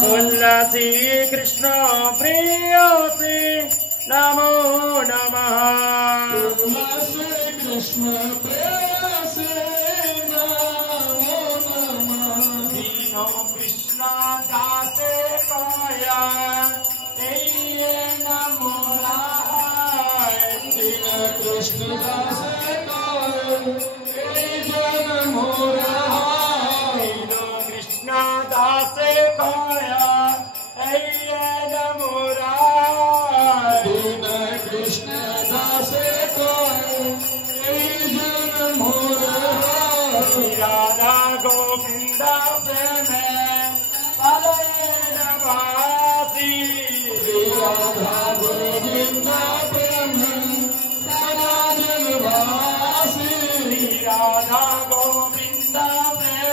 तुलसी कृष्ण प्रेयसी नमो नमः। तुलसी कृष्ण प्रेयसी नमो नमः। दीनो कृष्ण दासे कया नमो राय। दीन कृष्ण दासे जन मोरा। दीनो कृष्ण दासे कया नमो राय। दीन कृष्ण दासे जन मोरा। राधा गोविंद प्रेम पदये नवासी। राधा गोविंद प्रेम पराजनवासी। राधा गोविंद प्रेम